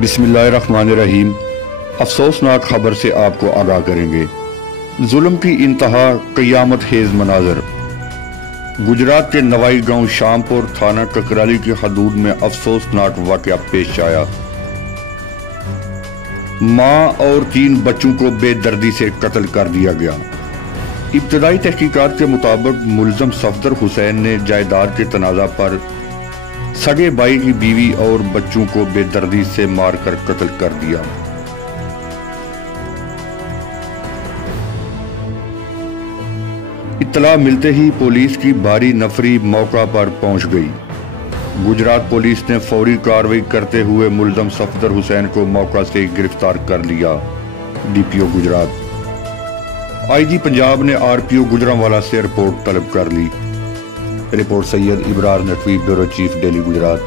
बिस्मिल्लाहिर्रहमानिर्रहीम। अफसोसनाक खबर से आपको आगाह करेंगे। जुल्म की इंतहा, क़यामत हेज़ मनाजर। गुजरात के नवाई गांव शामपुर थाना ककराली की हदूद में अफसोसनाक वाक़या पेश आया। मां और 3 बच्चों को बेदर्दी से कत्ल कर दिया गया। इब्तदाई तहकीकात के मुताबिक मुलज़म सफदर हुसैन ने जायदाद के तनाज़ा पर सगे भाई की बीवी और बच्चों को बेदर्दी से मारकर कत्ल कर दिया। इत्तला मिलते ही पुलिस की भारी नफरी मौका पर पहुंच गई। गुजरात पुलिस ने फौरी कार्रवाई करते हुए मुलज़म सफदर हुसैन को मौका से गिरफ्तार कर लिया। डीपीओ गुजरात आईजी पंजाब ने आरपीओ गुजरांवाला से रिपोर्ट तलब कर ली। Report Syed Ibrar Naqvi, bureau chief, Delhi, Gujarat.